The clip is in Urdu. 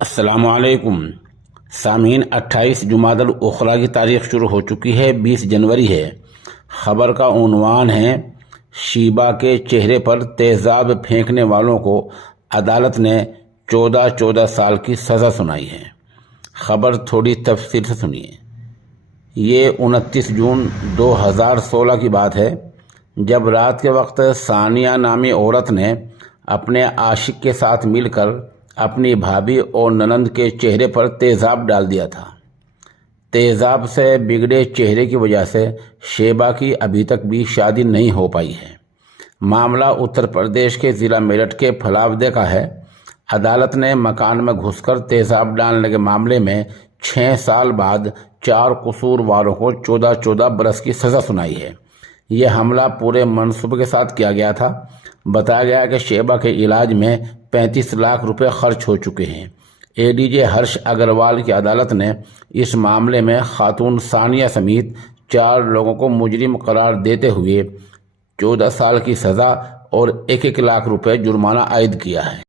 السلام علیکم سامعین، 28 جمادی الاخری کی تاریخ شروع ہو چکی ہے، 20 جنوری ہے۔ خبر کا عنوان ہے شیبہ کے چہرے پر تیزاب پھینکنے والوں کو عدالت نے 14 سال کی سزا سنائی ہے۔ خبر تھوڑی تفصیل سے سنیے۔ یہ 29 جون 2016 کی بات ہے، جب رات کے وقت ثانیہ نامی عورت نے اپنے عاشق کے ساتھ مل کر اپنی بھابھی اور ننند کے چہرے پر تیزاب ڈال دیا تھا۔ تیزاب سے بگڑے چہرے کی وجہ سے شیبہ کی ابھی تک بھی شادی نہیں ہو پائی ہے۔ معاملہ اتر پردیش کے ضلع میرٹھ کے پھلاودے کا ہے۔ عدالت نے مکان میں گھس کر تیزاب ڈالنے کے معاملے میں 6 سال بعد 4 قصورواروں کو 14 برس کی سزا سنائی ہے۔ یہ حملہ پورے منصوبے کے ساتھ کیا گیا تھا۔ بتایا گیا کہ شیبہ کے علاج میں 35 لاکھ روپے خرچ ہو چکے ہیں۔ اے ڈی جے ہرش اگروال کی عدالت نے اس معاملے میں خاتون ثانیہ سمیت 4 لوگوں کو مجرم قرار دیتے ہوئے 14 سال کی سزا اور 1 لاکھ روپے جرمانہ عائد کیا ہے۔